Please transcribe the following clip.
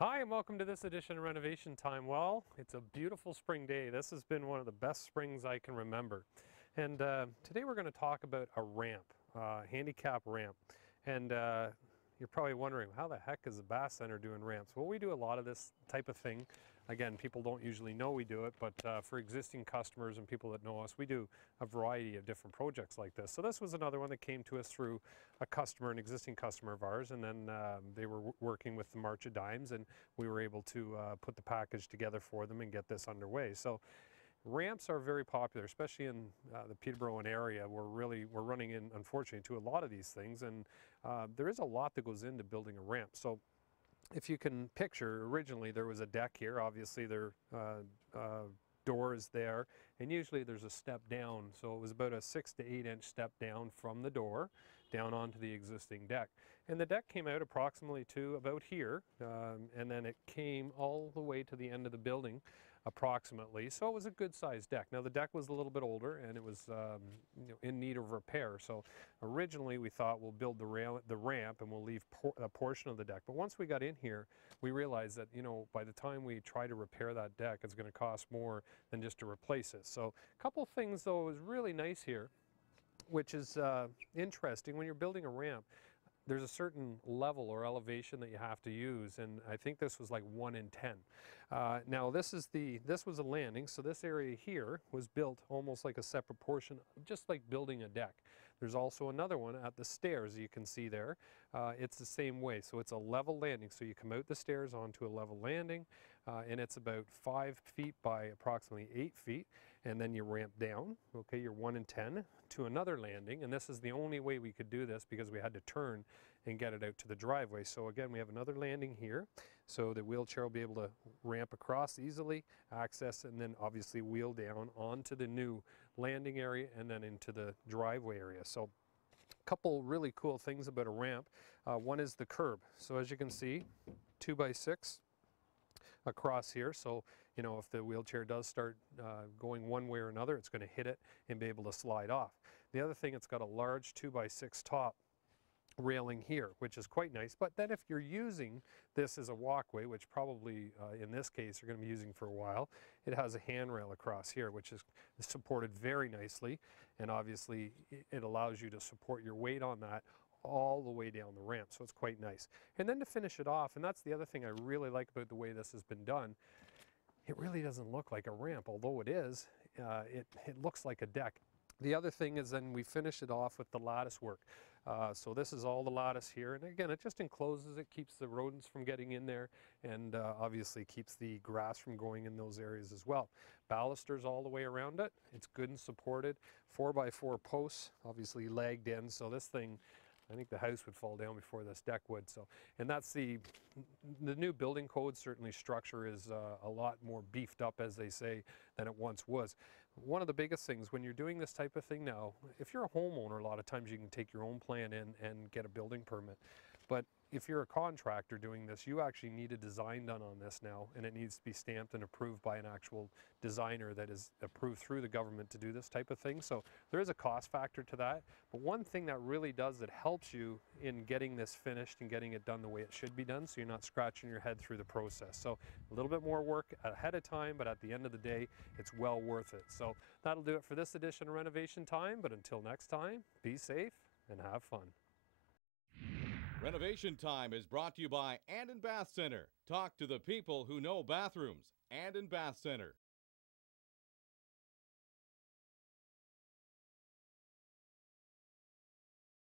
Hi, and welcome to this edition of Renovation Time. Well, it's a beautiful spring day. This has been one of the best springs I can remember. And today we're going to talk about a ramp, handicap ramp. And you're probably wondering, how the heck is the Bath Center doing ramps? Well, we do a lot of this type of thing. Again, people don't usually know we do it, but for existing customers and people that know us, we do a variety of different projects like this. So this was another one that came to us through a customer, an existing customer of ours, and then they were working with the March of Dimes, and we were able to put the package together for them and get this underway. So ramps are very popular, especially in the Peterborough area. We're running in, unfortunately, to a lot of these things, and there is a lot that goes into building a ramp. So if you can picture, originally there was a deck here. Obviously there doors there, and usually there's a step down. So it was about a 6 to 8 inch step down from the door down onto the existing deck. And the deck came out approximately to about here, and then it came all the way to the end of the building approximately. So it was a good sized deck. Now the deck was a little bit older and it was in need of repair. So originally we thought we'll build the ramp and we'll leave a portion of the deck. But once we got in here, we realized that, by the time we try to repair that deck, it's going to cost more than just to replace it. So a couple things though is really nice here, which is interesting. When you're building a ramp, there's a certain level or elevation that you have to use, and I think this was like 1 in 10. Now this was a landing, so this area here was built almost like a separate portion, just like building a deck. There's also another one at the stairs you can see there. It's the same way, so it's a level landing. So you come out the stairs onto a level landing, and it's about 5 feet by approximately 8 feet, and then you ramp down, okay, you're 1 in 10, to another landing, and this is the only way we could do this because we had to turn and get it out to the driveway. So again, we have another landing here, so the wheelchair will be able to ramp across easily, access, and then obviously wheel down onto the new landing area and then into the driveway area. So a couple really cool things about a ramp. One is the curb. So as you can see, 2 by 6 across here. So, if the wheelchair does start going one way or another, it's going to hit it and be able to slide off. The other thing, it's got a large 2 by 6 top railing here, which is quite nice. But then if you're using this as a walkway, which probably in this case you're going to be using for a while, it has a handrail across here, which is supported very nicely, and obviously it allows you to support your weight on that all the way down the ramp, so it's quite nice. And then to finish it off, and that's the other thing I really like about the way this has been done, it really doesn't look like a ramp, although it is. It looks like a deck. The other thing is then we finish it off with the lattice work. So this is all the lattice here, and again, it just encloses it, keeps the rodents from getting in there, and obviously keeps the grass from going in those areas as well. Balusters all the way around it. It's good and supported. 4 by 4 posts, obviously lagged in, so this thing, I think the house would fall down before this deck would. So, and that's the new building code. Certainly structure is a lot more beefed up, as they say, than it once was. One of the biggest things when you're doing this type of thing now, if you're a homeowner, a lot of times you can take your own plan in and get a building permit. But if you're a contractor doing this, you actually need a design done on this now, and it needs to be stamped and approved by an actual designer that is approved through the government to do this type of thing. So there is a cost factor to that. But one thing that really does that helps you in getting this finished and getting it done the way it should be done, so you're not scratching your head through the process. So a little bit more work ahead of time, but at the end of the day, it's well worth it. So that'll do it for this edition of Renovation Time. But until next time, be safe and have fun. Renovation Time is brought to you by Anden Bath Center. Talk to the people who know bathrooms. Anden Bath Center.